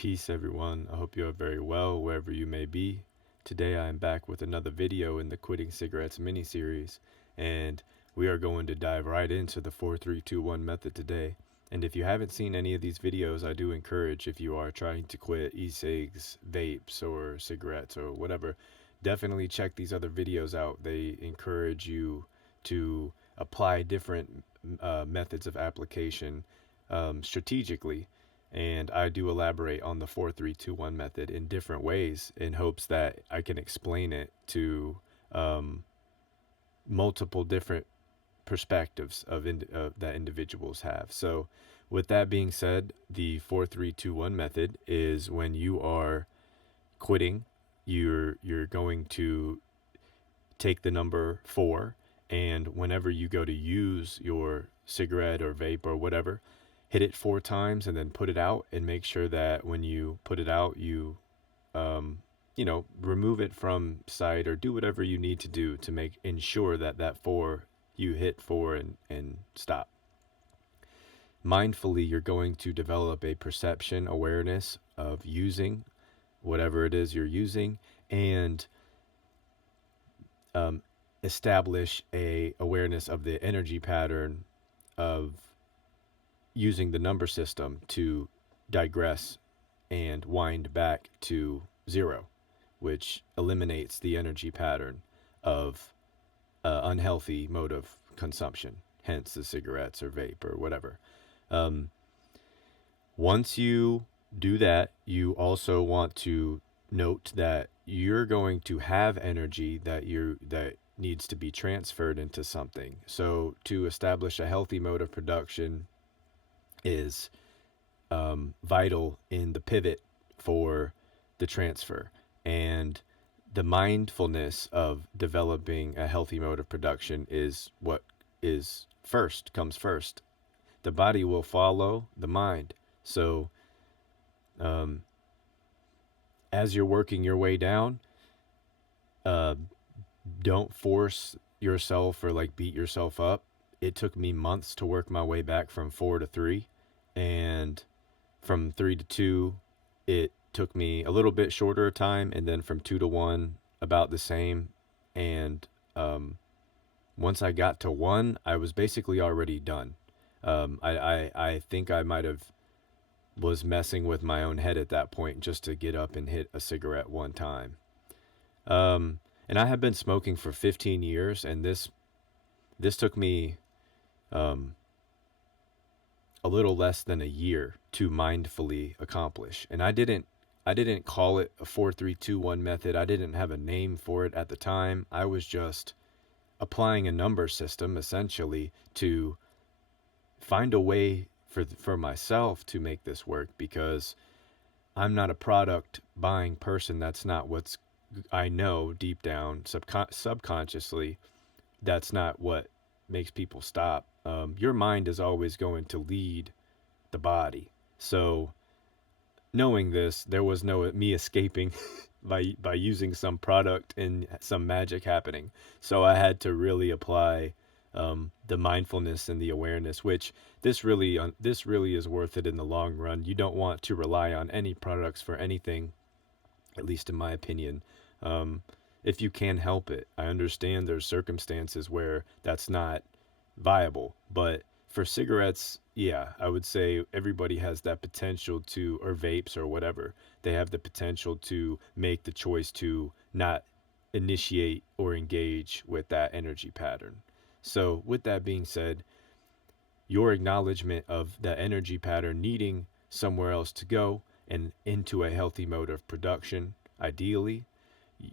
Peace, everyone. I hope you are very well wherever you may be. Today I am back with another video in the Quitting Cigarettes mini-series, and we are going to dive right into the 4-3-2-1 method today. And if you haven't seen any of these videos, I do encourage, if you are trying to quit e-cigs, vapes, or cigarettes, or whatever, definitely check these other videos out. They encourage you to apply different methods of application strategically. And I do elaborate on the 4-3-2-1 method in different ways in hopes that I can explain it to multiple different perspectives that individuals have. So with that being said, the 4-3-2-1 method is when you are quitting, you're going to take the number 4, and whenever you go to use your cigarette or vape or whatever, hit it 4 times and then put it out, and make sure that when you put it out, you remove it from sight or do whatever you need to do to ensure that 4, you hit 4 and stop. Mindfully, you're going to develop a perception awareness of using whatever it is you're using, and establish a awareness of the energy pattern of using the number system to digress and wind back to 0, which eliminates the energy pattern of unhealthy mode of consumption, hence the cigarettes or vape or whatever. Once you do that, you also want to note that you're going to have energy that needs to be transferred into something. So to establish a healthy mode of production is vital in the pivot for the transfer. And the mindfulness of developing a healthy mode of production is what comes first. The body will follow the mind. So as you're working your way down, don't force yourself or beat yourself up. It took me months to work my way back from 4 to 3, and from 3 to 2, it took me a little bit shorter a time, and then from 2 to 1, about the same. And once I got to 1, I was basically already done. I think I might have was messing with my own head at that point just to get up and hit a cigarette 1 time. And I have been smoking for 15 years, and this took me a little less than a year to mindfully accomplish. And I didn't call it a 4-3-2-1 method. I didn't have a name for it at the time. I was just applying a number system essentially to find a way for myself to make this work, because I'm not a product buying person. That's not what's, I know deep down subconsciously, that's not what makes people stop. Your mind is always going to lead the body. So knowing this, there was no me escaping by using some product and some magic happening. So I had to really apply the mindfulness and the awareness, which this really is worth it in the long run. You don't want to rely on any products for anything, at least in my opinion, if you can help it. I understand there's circumstances where that's not viable, but for cigarettes, yeah, I would say everybody has that potential to, or vapes or whatever, they have the potential to make the choice to not initiate or engage with that energy pattern. So with that being said, your acknowledgement of the energy pattern needing somewhere else to go and into a healthy mode of production, ideally,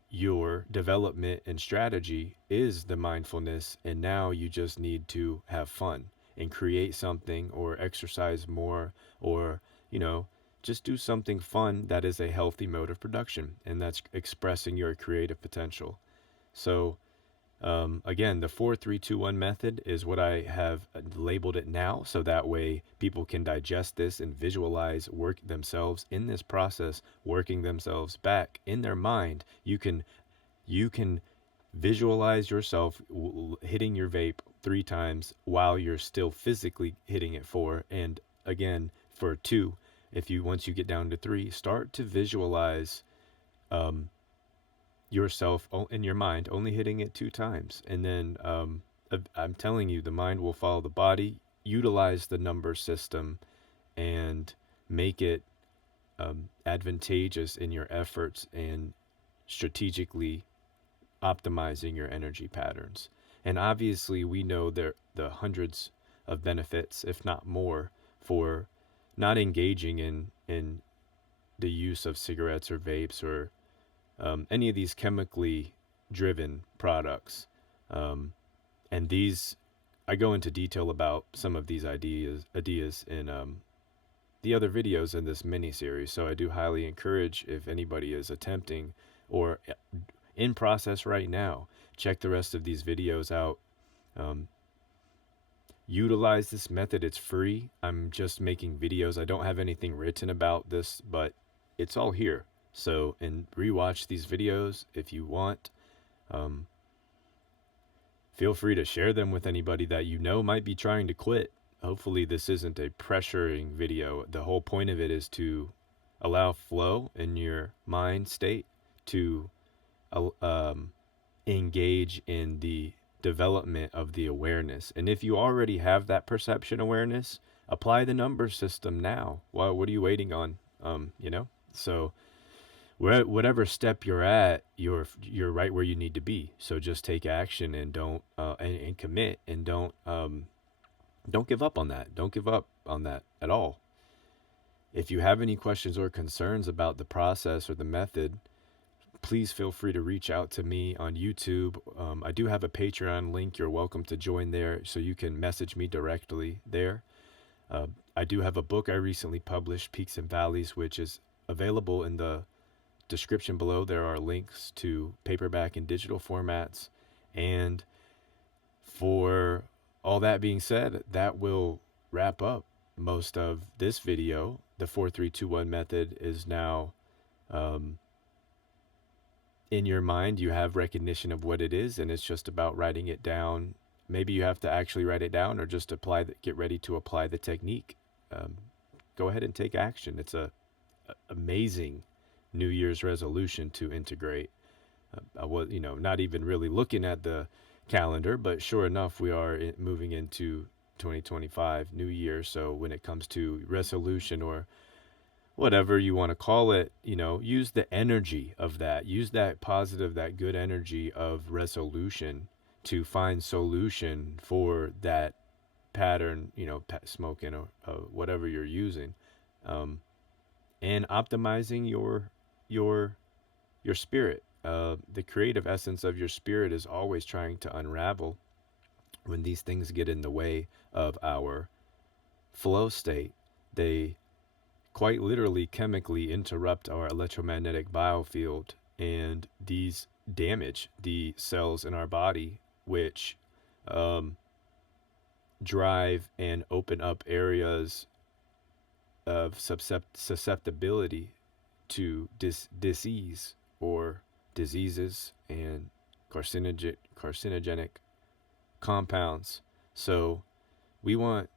your development and strategy is the mindfulness. And now you just need to have fun and create something, or exercise more, or, just do something fun that is a healthy mode of production. And that's expressing your creative potential. So again, the 4-3-2-1 method is what I have labeled it now, so that way people can digest this and visualize work themselves in this process, working themselves back in their mind. You can visualize yourself hitting your vape 3 times while you're still physically hitting it 4, and again for 2, If you once you get down to 3, start to visualize um, yourself in your mind only hitting it 2 times, and then I'm telling you, the mind will follow the body. Utilize the number system and make it advantageous in your efforts and strategically optimizing your energy patterns. And obviously, we know there the hundreds of benefits, if not more, for not engaging in the use of cigarettes or vapes or any of these chemically driven products. And these, I go into detail about some of these ideas in the other videos in this mini series. So I do highly encourage, if anybody is attempting or in process right now, check the rest of these videos out. Um, Utilize this method. It's free. I'm just making videos. I don't have anything written about this, but it's all here. So, and rewatch these videos if you want. Um, Feel free to share them with anybody that you know might be trying to quit. Hopefully, this isn't a pressuring video. The whole point of it is to allow flow in your mind state to engage in the development of the awareness. And if you already have that perception awareness, apply the number system now. Well, what are you waiting on? So whatever step you're at, you're right where you need to be. So just take action and don't and commit, and don't give up on that. Don't give up on that at all. If you have any questions or concerns about the process or the method, please feel free to reach out to me on YouTube. I do have a Patreon link. You're welcome to join there, so you can message me directly there. I do have a book I recently published, Peaks and Valleys, which is available in the description below. There are links to paperback and digital formats. And for all that being said, that will wrap up most of this video. The 4321 method is now in your mind. You have recognition of what it is, and it's just about writing it down. Maybe you have to actually write it down, or just get ready to apply the technique. Go ahead and take action. It's a amazing New Year's resolution to integrate. I was, not even really looking at the calendar, but sure enough, we are moving into 2025, New Year. So when it comes to resolution, or whatever you want to call it, use the energy of that. Use that positive, that good energy of resolution to find solution for that pattern, smoking or whatever you're using, and optimizing your spirit. The creative essence of your spirit is always trying to unravel when these things get in the way of our flow state. They quite literally chemically interrupt our electromagnetic biofield, and these damage the cells in our body, which drive and open up areas of susceptibility to disease or diseases and carcinogenic compounds. So we want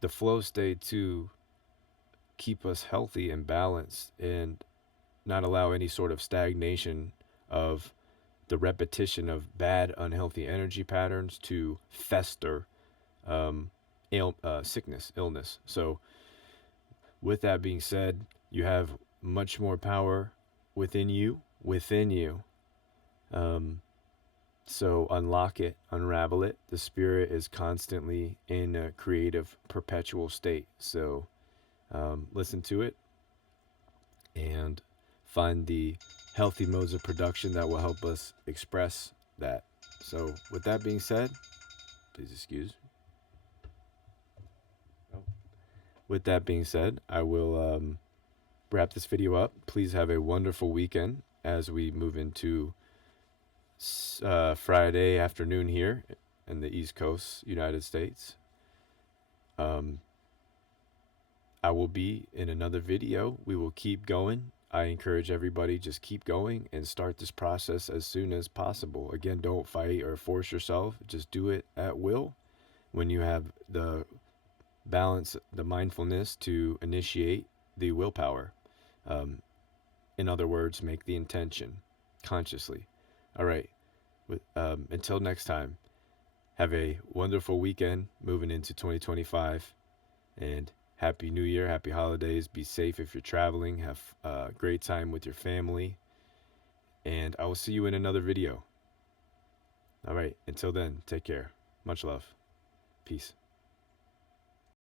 the flow state to keep us healthy and balanced, and not allow any sort of stagnation of the repetition of bad, unhealthy energy patterns to fester sickness, illness. So with that being said, you have much more power within you. So unlock it, unravel it. The spirit is constantly in a creative, perpetual state. So listen to it and find the healthy modes of production that will help us express that. So with that being said, please excuse. With that being said, I will wrap this video up. Please have a wonderful weekend as we move into Friday afternoon here in the East Coast, United States. I will be in another video. We will keep going. I encourage everybody, just keep going and start this process as soon as possible. Again, don't fight or force yourself. Just do it at will. When you have the balance the mindfulness to initiate the willpower. Um, in other words, make the intention consciously. All right. Until next time, have a wonderful weekend moving into 2025. And Happy New Year, Happy Holidays. Be safe if you're traveling. Have a great time with your family. And I will see you in another video. All right. Until then, take care. Much love. Peace.